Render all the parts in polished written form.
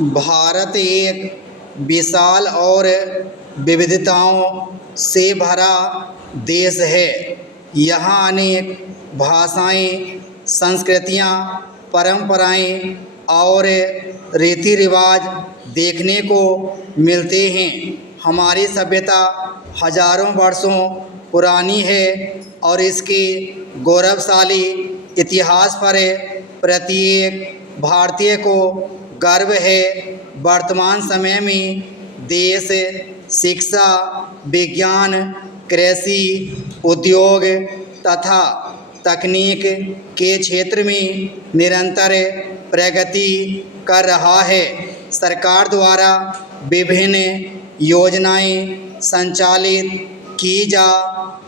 भारत एक विशाल और विविधताओं से भरा देश है। यहाँ अनेक भाषाएं, संस्कृतियाँ, परंपराएं और रीति रिवाज देखने को मिलते हैं। हमारी सभ्यता हजारों वर्षों पुरानी है और इसके गौरवशाली इतिहास पर प्रत्येक भारतीय को गर्व है। वर्तमान समय में देश शिक्षा, विज्ञान, कृषि, उद्योग तथा तकनीक के क्षेत्र में निरंतर प्रगति कर रहा है। सरकार द्वारा विभिन्न योजनाएं संचालित की जा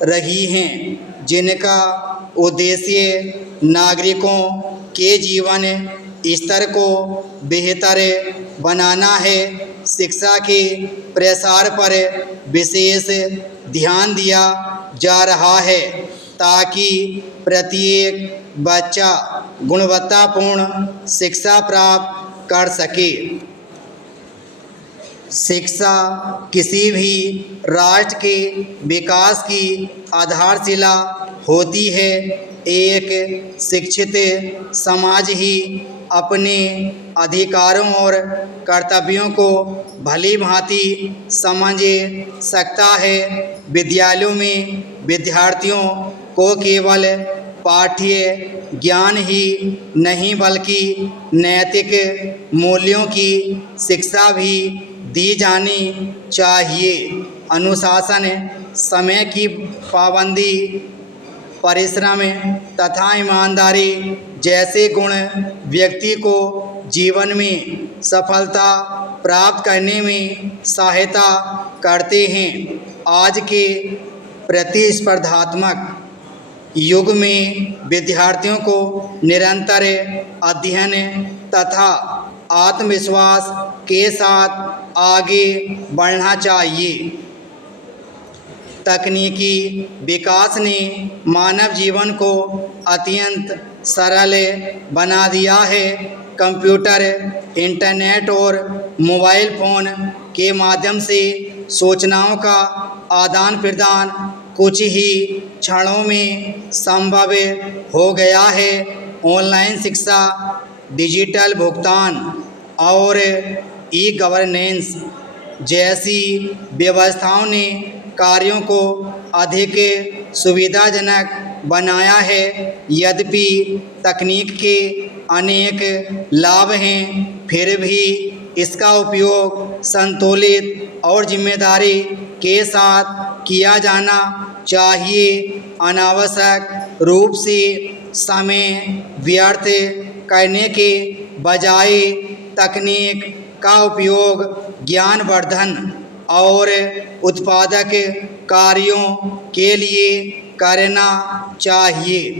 रही हैं, जिनका उद्देश्य नागरिकों के जीवन स्तर को बेहतर बनाना है। शिक्षा के प्रसार पर विशेष ध्यान दिया जा रहा है ताकि प्रत्येक बच्चा गुणवत्तापूर्ण शिक्षा प्राप्त कर सके। शिक्षा किसी भी राष्ट्र के विकास की आधारशिला होती है। एक शिक्षित समाज ही अपने अधिकारों और कर्तव्यों को भली भांति समझ सकता है। विद्यालयों में विद्यार्थियों को केवल पाठ्य ज्ञान ही नहीं बल्कि नैतिक मूल्यों की शिक्षा भी दी जानी चाहिए। अनुशासन, समय की पाबंदी, परिश्रम तथा ईमानदारी जैसे गुण व्यक्ति को जीवन में सफलता प्राप्त करने में सहायता करते हैं। आज के प्रतिस्पर्धात्मक युग में विद्यार्थियों को निरंतर अध्ययन तथा आत्मविश्वास के साथ आगे बढ़ना चाहिए। तकनीकी विकास ने मानव जीवन को अत्यंत सरल बना दिया है। कंप्यूटर, इंटरनेट और मोबाइल फ़ोन के माध्यम से सूचनाओं का आदान प्रदान कुछ ही क्षणों में संभव हो गया है। ऑनलाइन शिक्षा, डिजिटल भुगतान और ई-गवर्नेंस जैसी व्यवस्थाओं ने कार्यों को अधिक सुविधाजनक बनाया है। यद्यपि तकनीक के अनेक लाभ हैं, फिर भी इसका उपयोग संतुलित और जिम्मेदारी के साथ किया जाना चाहिए। अनावश्यक रूप से समय व्यर्थ करने के बजाय तकनीक का उपयोग ज्ञानवर्धन और उत्पादक कार्यों के लिए करना चाहिए।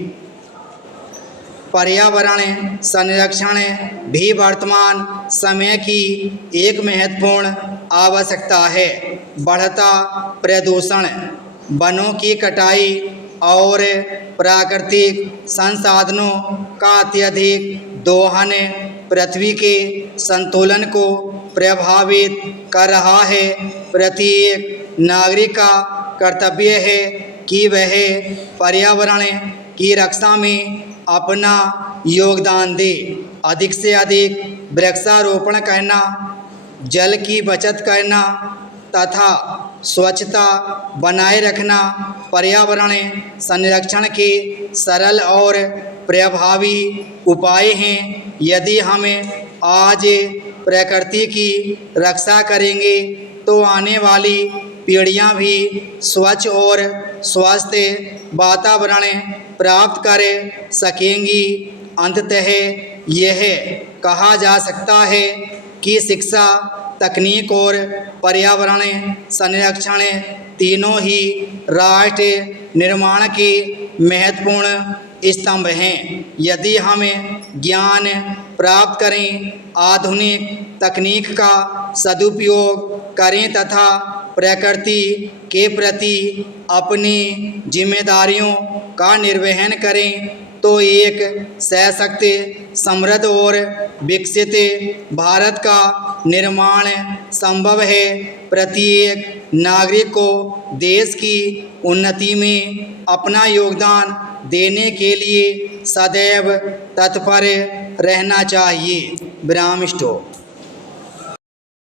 पर्यावरण संरक्षण भी वर्तमान समय की एक महत्वपूर्ण आवश्यकता है। बढ़ता प्रदूषण, वनों की कटाई और प्राकृतिक संसाधनों का अत्यधिक दोहन पृथ्वी के संतुलन को प्रभावित कर रहा है। प्रत्येक नागरिक का कर्तव्य है कि वह पर्यावरण की रक्षा में अपना योगदान दे। अधिक से अधिक वृक्षारोपण करना, जल की बचत करना तथा स्वच्छता बनाए रखना पर्यावरण संरक्षण के सरल और प्रभावी उपाय हैं। यदि हम आज प्रकृति की रक्षा करेंगे तो आने वाली पीढ़ियां भी स्वच्छ और स्वस्थ वातावरण प्राप्त कर सकेंगी। अंततः यह कहा जा सकता है कि शिक्षा, तकनीक और पर्यावरण संरक्षण तीनों ही राष्ट्र निर्माण के महत्वपूर्ण स्तंभ हैं। यदि हम ज्ञान प्राप्त करें, आधुनिक तकनीक का सदुपयोग करें तथा प्रकृति के प्रति अपनी जिम्मेदारियों का निर्वहन करें तो एक सशक्त, समृद्ध और विकसित भारत का निर्माण संभव है। प्रत्येक नागरिक को देश की उन्नति में अपना योगदान देने के लिए सदैव तत्पर रहना चाहिए। विराम स्टॉप।